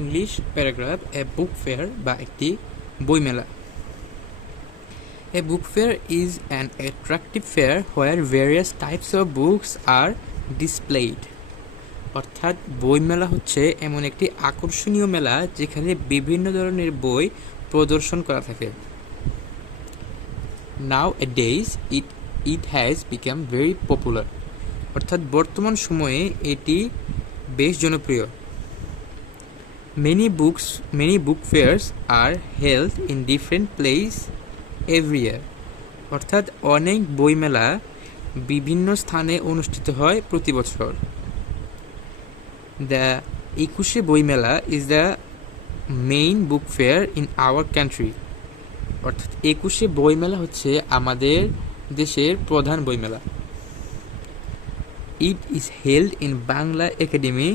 English paragraph এ book fair বা একটি বইমেলা। A book fair is an attractive fair where various types of books are displayed. অর্থাৎ বইমেলা হচ্ছে এমন একটি আকর্ষণীয় মেলা যেখানে বিভিন্ন ধরনের বই প্রদর্শন করা থাকে। Nowadays it has become very popular. অর্থাৎ বর্তমান সময়ে এটি বেশ জনপ্রিয়। Many book fairs are held in different places every year. অর্থাৎ অনেক বইমেলা বিভিন্ন স্থানে অনুষ্ঠিত হয় প্রতি বছর। The একুশে বইমেলা is the main book fair in our country. অর্থাৎ একুশে বইমেলা হচ্ছে আমাদের দেশের প্রধান বইমেলা। It is held in Bangla Academy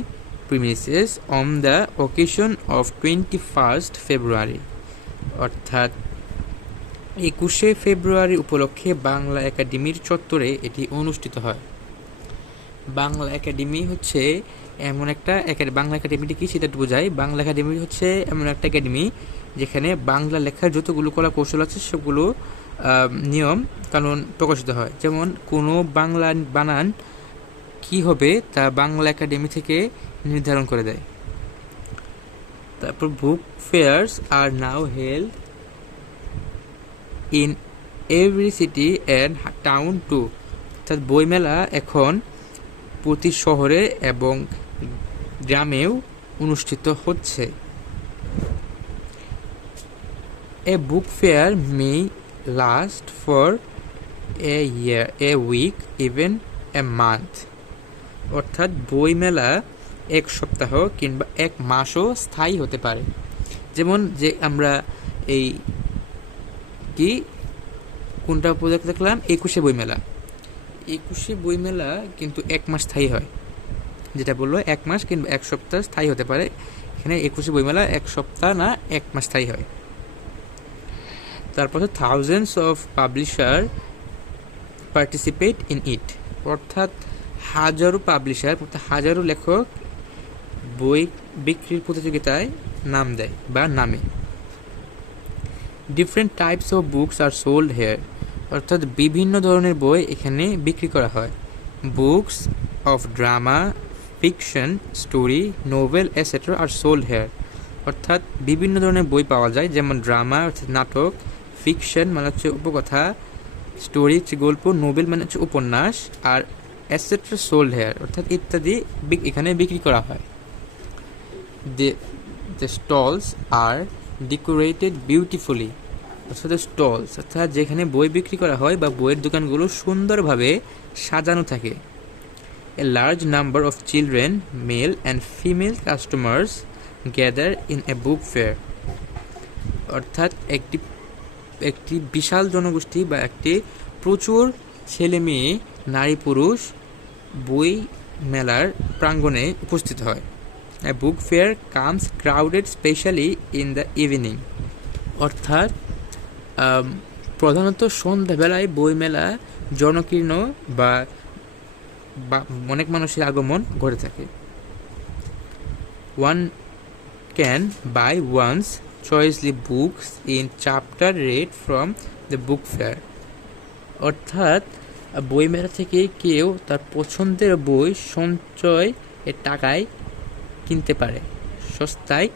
premises on the occasion of 21st February. অর্থাৎ 21শে ফেব্রুয়ারি উপলক্ষে বাংলা একাডেমির চত্বরে এটি অনুষ্ঠিত হয়। বাংলা একাডেমি হচ্ছে এমন একটা বাংলা একাডেমিটি কি সেটা একটু বোঝায়। বাংলা একাডেমি হচ্ছে এমন একটা একাডেমি যেখানে বাংলা লেখার যতগুলো কলা কৌশল আছে সেগুলো নিয়ম কানুন প্রকাশিত হয়। যেমন কোনো বাংলা বানান কি হবে তা বাংলা একাডেমি থেকে নির্ধারণ করে দেয়। তারপর book fairs are now held in every city and town too. অর্থাৎ বইমেলা এখন প্রতি শহরে এবং গ্রামেও অনুষ্ঠিত হচ্ছে। A book fair may last for a year, a week, even a month. অর্থাৎ বইমেলা এক সপ্তাহ কিংবা এক মাসও স্থায়ী হতে পারে। যেমন যে আমরা এই কি কোনটা প্রজেক্ট দেখলাম, একুশে বইমেলা। একুশে বইমেলা কিন্তু এক মাস স্থায়ী হয়, যেটা বললো এক মাস কিংবা এক সপ্তাহ স্থায়ী হতে পারে। এখানে একুশে বইমেলা এক সপ্তাহ না এক মাস স্থায়ী হয়। তারপর thousands of publisher participate in it. অর্থাৎ হাজারো পাবলিশার, হাজারো লেখক বই বিক্রির প্রতিযোগিতায় নাম দেয় বা নামে। Different types of books are sold here. অর্থাৎ বিভিন্ন ধরনের বই এখানে বিক্রি করা হয়। Books of drama, fiction, story, novel etcetera are sold here. অর্থাৎ বিভিন্ন ধরনের বই পাওয়া যায়, যেমন ড্রামা অর্থাৎ নাটক, ফিকশন মানে হচ্ছে উপকথা, স্টোরি হচ্ছে গল্প, নোবেল মানে হচ্ছে উপন্যাস, আর এটসেট্রা সোল্ড হেয়ার অর্থাৎ ইত্যাদি এখানে বিক্রি করা হয়। The stalls are decorated beautifully. অর্থাৎ স্টলস অর্থাৎ যেখানে বই বিক্রি করা হয় বা বইয়ের দোকানগুলো সুন্দরভাবে সাজানো থাকে। A large number of children, male and female customers gather in a book fair. অর্থাৎ একটি বিশাল জনগোষ্ঠী বা একটি প্রচুর ছেলে মেয়ে, নারী পুরুষ বই মেলার প্রাঙ্গণে উপস্থিত হয়। A book fair comes crowded especially in the evening. অর্থাৎ প্রধানত সন্ধ্যাবেলায় বইমেলা জনকীর্ণ বা অনেক মানুষের আগমন ঘটে থাকে। One can buy one's choicely books in chapter read from the book fair. অর্থাৎ বইমেলা থেকে কেউ তার পছন্দের বই সঞ্চয় এর টাকায় কিনতে পারে, সস্তায়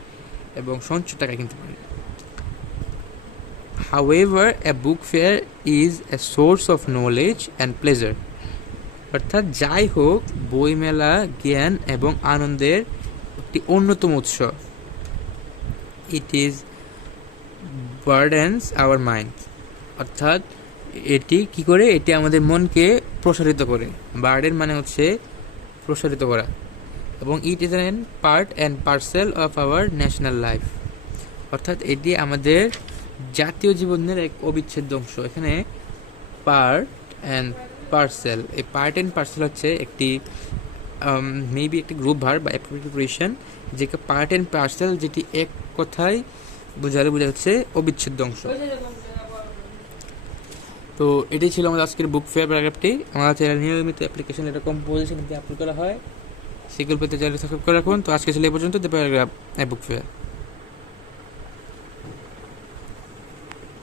এবং সঞ্চয় টাকায় কিনতে পারে। However, a book fair is a source of knowledge and pleasure. অর্থাৎ যাই হোক বইমেলা জ্ঞান এবং আনন্দের একটি অন্যতম উৎস। It is burdens our mind. অর্থাৎ এটি কি করে, এটি আমাদের মনকে প্রসারিত করে। বার্ডেন মানে হচ্ছে প্রসারিত করা, এবং it is an part and parcel of our national life. অর্থাৎ এটি আমাদের জাতীয় জীবনের এক অবিচ্ছেদ্য অংশ। এখানে পার্ট অ্যান্ড পার্সেল, এই পার্ট অ্যান্ড পার্সেল হচ্ছে একটি মেবি একটি গ্রুপ ভার্ব বা প্রিপোজিশন, যে পার্ট অ্যান্ড পার্সেল যেটি এক কথায় বোঝা হচ্ছে অবিচ্ছেদ্য অংশ। তো এটাই ছিল আমাদের আজকের বুক ফেয়ার প্যারাগ্রাফটি। আমাদের নিয়মিত অ্যাপ্লিকেশন এটা কম্পোজিশন দিয়ে আপলোড করা হয়। সেগুলো পেতে চাইলে সাবস্ক্রাইব করে রাখুন। তো আজকে ছিল এই পর্যন্ত, দ্য প্যারাগ্রাফ বুক ফেয়ার।